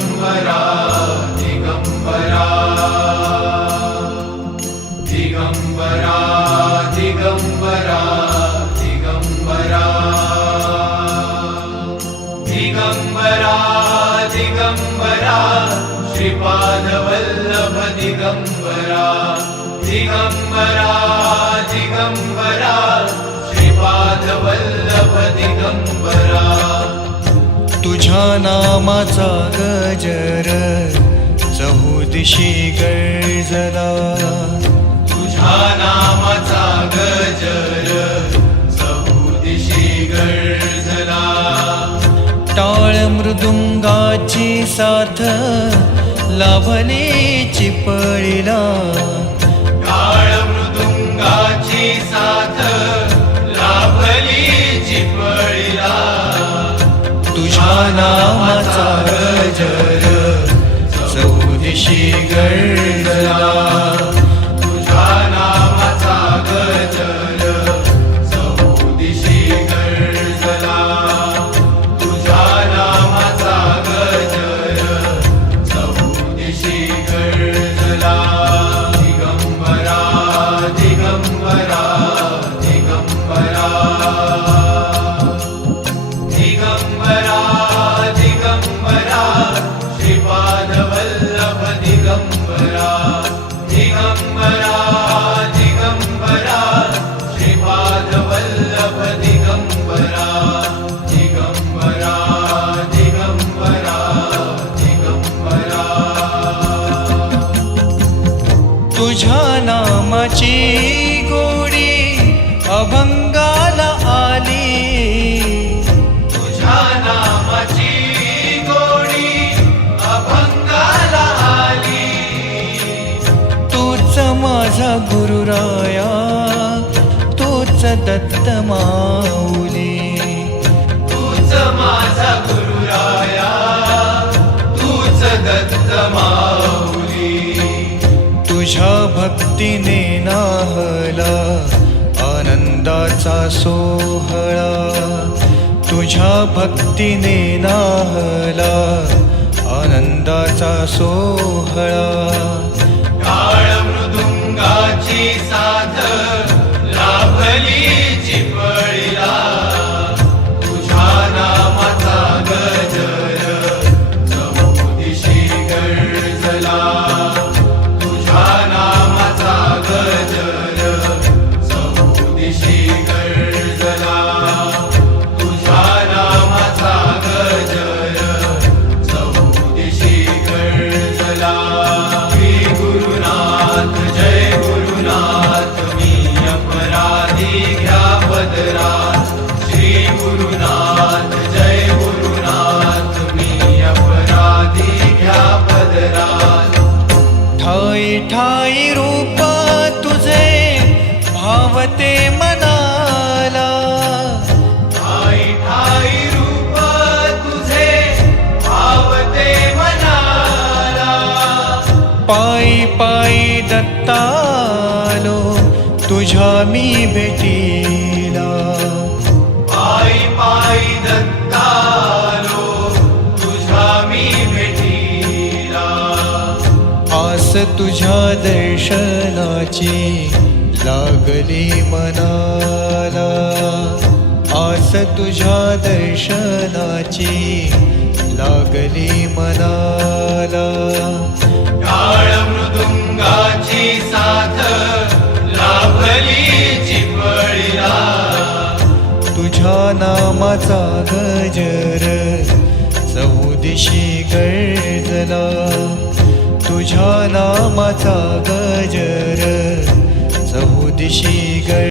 दिगंबरा दिगंबरा दिगंबरा दिगंबरा दिगंबरा दिगंबरा दिगंबरा श्रीपाद वल्लभ दिगंबरा दिगंबरा दिगंबरा श्रीपाद वल्लभ दिगंबरा तुझ्या नामाचा गजर चहुदिशी गर्जला तुझ्या नामाचा गजर चहुदिशी गर्जला टाळ मृदुंगाची साथ लाभली चिपळीला टाळ मृदुंगाची साथ लाभली चिपळीला तुझ्या नामाचा गजर चहुदिशी गर्जला तुझ्या नामाचा गजर चहुदिशी गर्जला तुझ्या नामाचा गजर चहुदिशी गर्जला दिगंबरा दिगंबरा दिगंबरा दिगंबरा दिगंबरा श्रीपाद वल्लभ दिगंबरा दिगंबरा दिगंबरा श्रीपाद वल्लभ दिगंबरा दिगंबरा दिगंबरा दिगंबरा तुझ्या नामाची गोडी अभंगाला आली तुझ्या नामाची गोडी अभंगाला आली तूच माझा गुरुराया तूच दत्त माऊली तूच माझा गुरुराया तूच दत्त माऊली तुझ्या भक्तीने नाहला आनंदाचा सोहळा तुझ्या भक्तीने नाहला आनंदाचा सोहळा टाळ मृदुंगाची साथ लाभली चिपळीला तुझ्या नामाचा गजर चहुदिशी गर्जला तुझ्या नामाचा गजर चहुदिशी गर्जला तुझ्या नामाचा गजर चहुदिशी गर्जला श्री गुरुनाथ जय गुरुनाथ मी अपराधी घ्या पदरात श्री गुरुनाथ जय गुरुनाथ मी अपराधी घ्या पदरात ठाई ठाई रूप तुझे भावते मनाला ठाई ठाई रूप तुझे भावते मनाला पायी पायी दत्तालो तुझ्या मी भेटीला पायी पायी दत्तालो तुझ्या मी भेटीला आस तुझ्या दर्शनाची लागली मनाला आस तुझ्या दर्शनाची लागली मनाला टाळ मृदुंगाची साथ लाभली चिपळीला तुझ्या नामाचा गजर चहुदिशी गर्जला तुझ्या नामाचा गजर चहुदिशी